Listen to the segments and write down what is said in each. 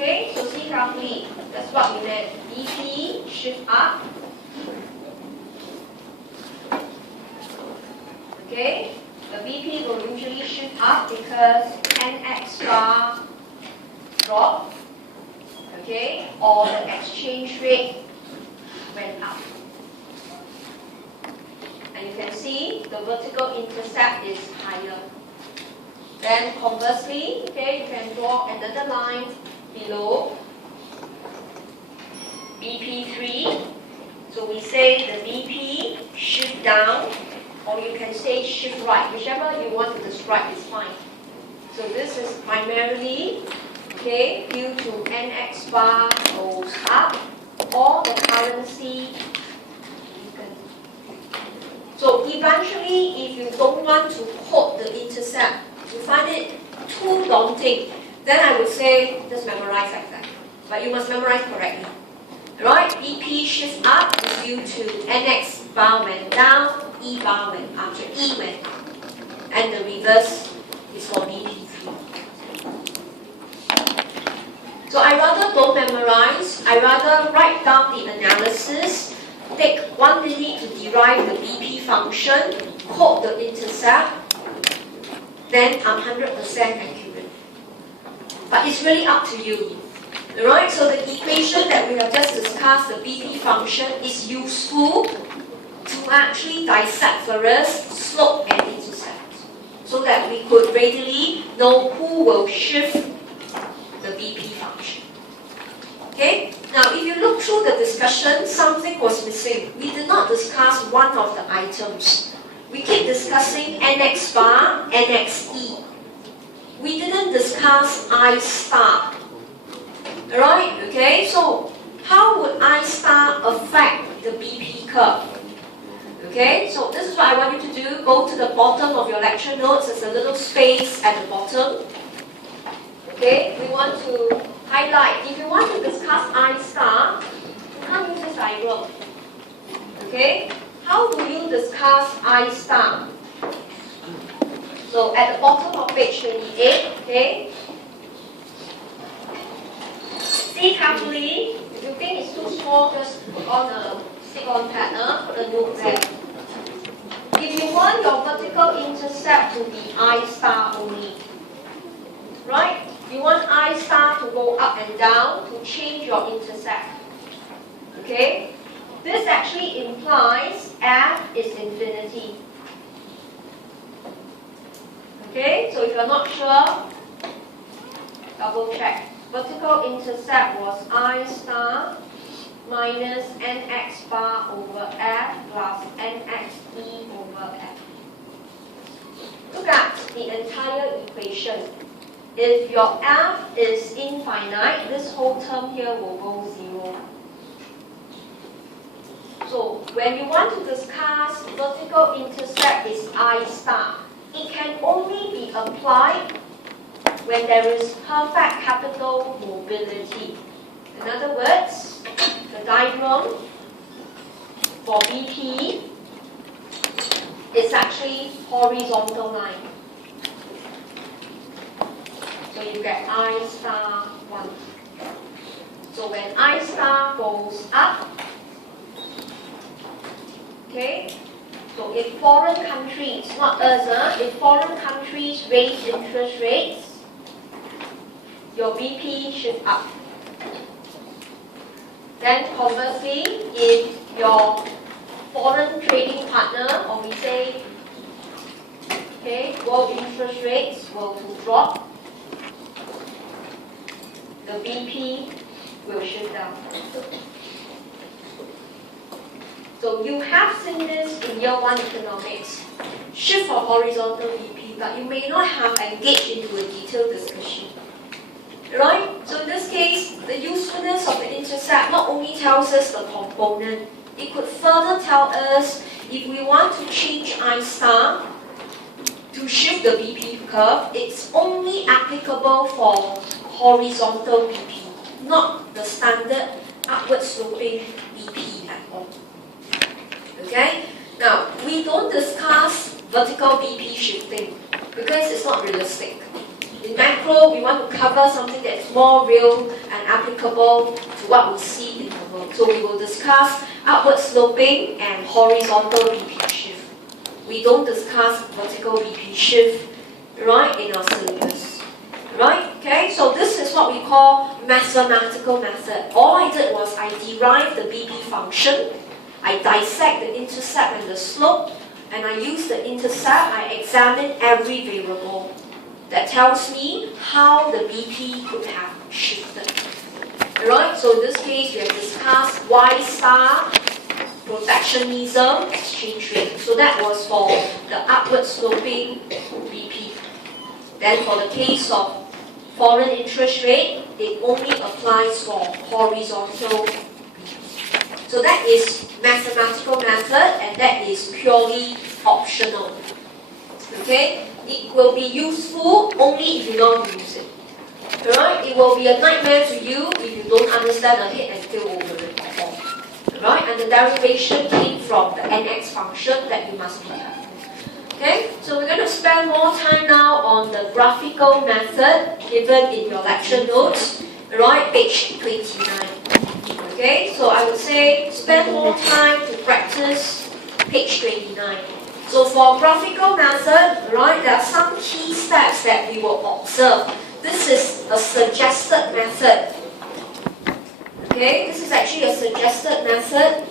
Okay, so see carefully. That's what we meant. BP shift up. Okay, the BP will usually shift up because NX bar drop. Okay, or the exchange rate went up. And you can see the vertical intercept is higher. Then conversely, okay, you can draw another line below BP3. So we say the BP shift down, or you can say shift right, whichever you want to describe is fine. So this is primarily, okay, due to NX bar goes up, or the currency weakens. So eventually, if you don't want to quote the intercept, you find it too daunting, then I would say just memorize like that. But you must memorize correctly. Right? BP shift up is due to NX bar went down, E bar went up, so E went up. And the reverse is for BP3. So I rather don't memorize, I rather write down the analysis, take 1 minute to derive the BP function, quote the intercept, then I'm 100% accurate. But it's really up to you. Right? So the equation that we have just discussed, the BP function, is useful to actually dissect for us slope and intercept, so that we could readily know who will shift the BP function. Okay? Now, if you look through the discussion, something was missing. We did not discuss one of the items. We keep discussing NX bar, NXE. We didn't discuss I star. Alright, okay, so how would I star affect the BP curve? Okay, so this is what I want you to do. Go to the bottom of your lecture notes. There's a little space at the bottom. Okay, we want to highlight. If you want to discuss I star, you can't use this diagram. Okay, how do you discuss I star? So at the bottom of page 28, okay, see carefully. If you think it's too small, just put on a stick-on pattern, put a note there. If you want your vertical intercept to be I star only, right? You want I star to go up and down to change your intercept. Okay? This actually implies F is infinity. Okay? So if you're not sure, double check. Vertical intercept was I star minus NX bar over F plus NXE over F. Look at the entire equation. If your F is infinite, this whole term here will go 0. So when you want to discuss vertical intercept is I star, it can only be applied when there is perfect capital mobility. In other words, the diagram for BP is actually horizontal line. So you get I star 1. So when I star goes up, okay, so if foreign countries, not us, if foreign countries raise interest rates, your BP shift up. Then conversely, if your foreign trading partner, or we say, okay, world interest rates were to drop, the BP will shift down. So you have seen this in year 1 economics, shift for horizontal BP, but you may not have engaged into a detailed discussion. Right? So in this case, the usefulness of the intercept not only tells us the component, it could further tell us if we want to change I star to shift the BP curve, it's only applicable for horizontal BP, not the standard upward sloping BP at all. Okay? Now, we don't discuss vertical BP shifting because it's not realistic. In macro, we want to cover something that is more real and applicable to what we see in the world. So we will discuss upward sloping and horizontal BP shift. We don't discuss vertical BP shift, right, in our syllabus. Right? Okay, so this is what we call mathematical method. All I did was I derived the BP function, I dissect the intercept and the slope, and I use the intercept, I examine every variable that tells me how the BP could have shifted. Alright, so in this case we have discussed Y star, protectionism, exchange rate. So that was for the upward sloping BP. Then for the case of foreign interest rate, it only applies for horizontal BP. So that is mathematical method, and that is purely optional. Okay? It will be useful only if you know how to use it. Alright? It will be a nightmare to you if you don't understand the head and tail over it. Alright? And the derivation came from the nx function that you must be careful. Okay? So we're going to spend more time now on the graphical method given in your lecture notes. Alright? Page 29. Okay? So I would say spend more time to practice page 29. So for graphical method, right, there are some key steps that we will observe. This is a suggested method. Okay, this is actually a suggested method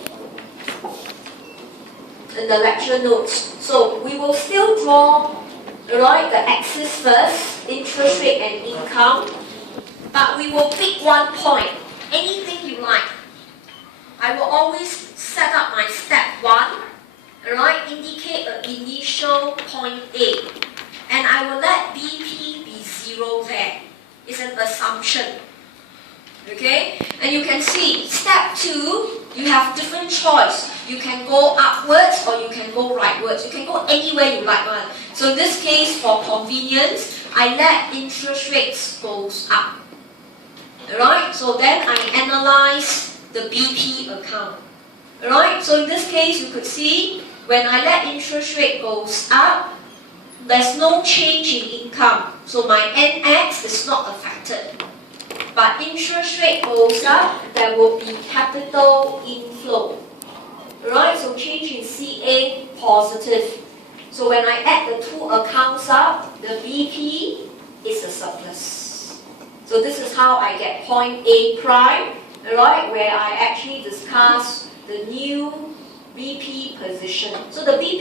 in the lecture notes. So we will still draw, right, the axis first, interest rate and income, but we will pick one point, anything you like. I will always set up my step 1. Alright, indicate an initial point A, and I will let BP be 0 there. It's an assumption. Okay, and you can see step 2, you have different choice. You can go upwards or you can go rightwards. You can go anywhere you like one. So in this case, for convenience, I let interest rates goes up. Alright, so then I analyze the BP account. Alright, so in this case, you could see when I let interest rate goes up, there's no change in income. So my NX is not affected. But interest rate goes up, there will be capital inflow. Alright, so change in CA positive. So when I add the two accounts up, the BP is a surplus. So this is how I get point A prime, alright, where I actually discuss the new BP position. So the BP